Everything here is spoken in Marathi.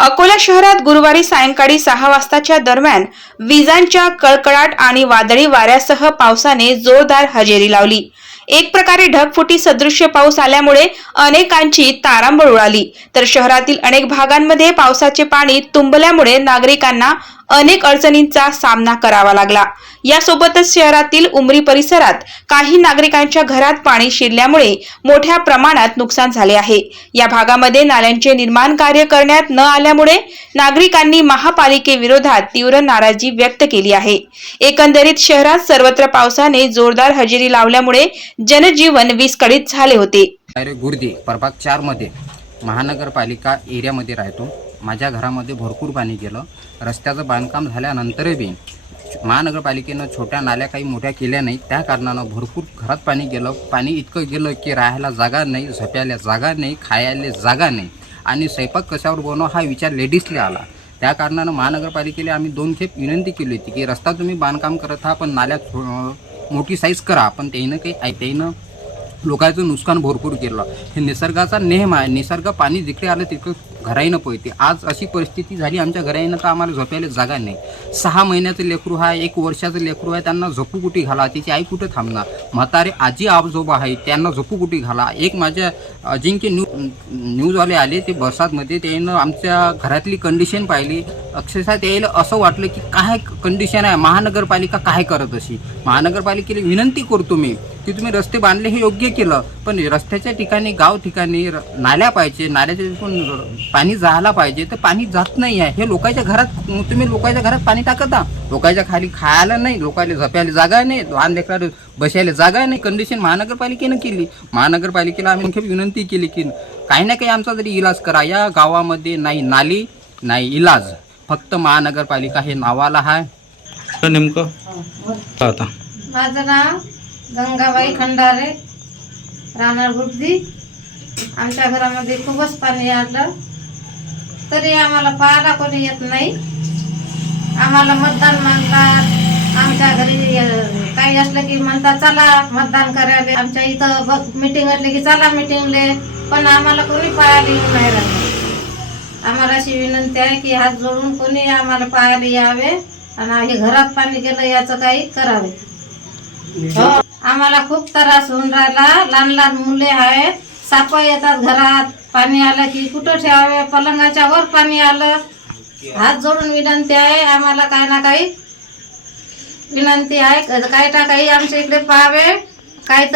अकोला शहरात गुरुवारी सायंकाळी सहा वाजताच्या दरम्यान विजांच्या कडकडाट आणि वादळी वाऱ्यासह पावसाने जोरदार हजेरी लावली. एक प्रकारे ढगफुटी सदृश्य पाऊस आल्यामुळे अनेकांची तारांबळ उडाली. तर शहरातील अनेक भागांमध्ये पावसाचे पाणी तुंबल्यामुळे नागरिकांना अनेक अडचणींचा सामना करावा लागला. यासोबतच शहरातील उमरी परिसरात काही नागरिकांच्या घरात पाणी शिरल्यामुळे मोठ्या प्रमाणात नुकसान झाले आहे. या भागामध्ये नाल्यांचे निर्माण कार्य करण्यात न आल्यामुळे नागरिकांनी महापालिकेविरोधात तीव्र नाराजी व्यक्त केली आहे. एकंदरीत शहरात सर्वत्र पावसाने जोरदार हजेरी लावल्यामुळे जनजीवन विस्कळीत झाले होते. डायरेक्ट गुर्दी प्रभाग चारमध्ये महानगरपालिका एरियामध्ये राहतो. माझ्या घरामध्ये भरपूर पाणी गेलं. रस्त्याचं बांधकाम झाल्यानंतरही बी महानगरपालिकेनं छोट्या नाल्या काही मोठ्या केल्या नाही त्या कारणानं भरपूर घरात पाणी गेलं. पाणी इतकं गेलं की राहायला जागा नाही झोपायला जागा नाही खायला जागा नाही. आणि स्वयंपाक कशावर बनव हा विचार लेडीजला आला. त्या कारणानं महानगरपालिकेला आम्ही दोन खेप विनंती केली होती की रस्ता तुम्ही बांधकाम करत हा पण नाल्या मोठी साईज करा पण त्यानं काही ऐ- त्यानं लोकांचं नुकसान भरपूर केलं. हे निसर्गाचा नेहम आहे. निसर्ग पाणी जिकडे आलं तिकडे घराईनं पळते आज अशी परिस्थिती झाली आमच्या घराईनं तर आम्हाला झोपायला जागा नाही. सहा महिन्याचं लेकरू आहे एक वर्षाचं लेकरू आहे त्यांना झोपू कुठे घाला. त्याची आई कुठं थांबणार? म्हातारे आजी आजोबा आहे त्यांना झोपू कुठे घाला. एक माझ्या अजिंक्य न्यू न्यूजवाले आले ते बसातमध्ये त्यानं आमच्या घरातली कंडिशन पाहिली. अक्षरशः त्याला असं वाटलं की काय कंडिशन आहे? महानगरपालिका काय करत अशी? महानगरपालिकेला विनंती करतो मी. की तुम्ही रस्ते बांधले हे योग्य केलं पण रस्त्याच्या ठिकाणी गाव ठिकाणी नाल्या पाहिजे नाल्याच्या तिथून पाणी जायला पाहिजे तर पाणी जात नाही आहे. हे लोकांच्या घरात तुम्ही लोकांच्या घरात पाणी टाकत आहात लोकांच्या खाली खायला नाही लोकांना झोपायला जागा नाही लहान लेकराला बसायला जागा नाही. कंडिशन महानगरपालिकेनं केली. महानगरपालिकेला आम्ही आणखी विनंती केली की काही ना काही आमचा तरी इलाज करा. या गावामध्ये नाही नाली नाही इलाज. फक्त महानगरपालिका हे नावाला आहे नेमकं? आता माझं नाव गंगाबाई खंडारे राहणार गुर्दी आमच्या घरामध्ये खूपच पाणी आलं. तरी आम्हाला पाहायला कोणी येत नाही. आम्हाला मतदान मागतात. आमच्या घरी काही असलं की म्हणतात चला मतदान करायला. आमच्या इथं बघ मिटिंग असली की चला मिटिंगले पण आम्हाला कोणी पाहायला येऊ नाही राहत आम्हाला अशी विनंती आहे की हात जोडून कोणी आम्हाला पाहायला यावे आणि हे घरात पाणी गेलं याचं काही करावे. हो आम्हाला खूप त्रास होऊन राहिला. लहान लहान मुले आहेत. साप येतात घरात. पाणी आलं की कुठं ठेवावे? पलंगाच्या वर पाणी आलं. हात जोडून विनंती आहे. आम्हाला काही ना काही विनंती आहे. काही ना काही आमच्या इकडे पाहावे. काय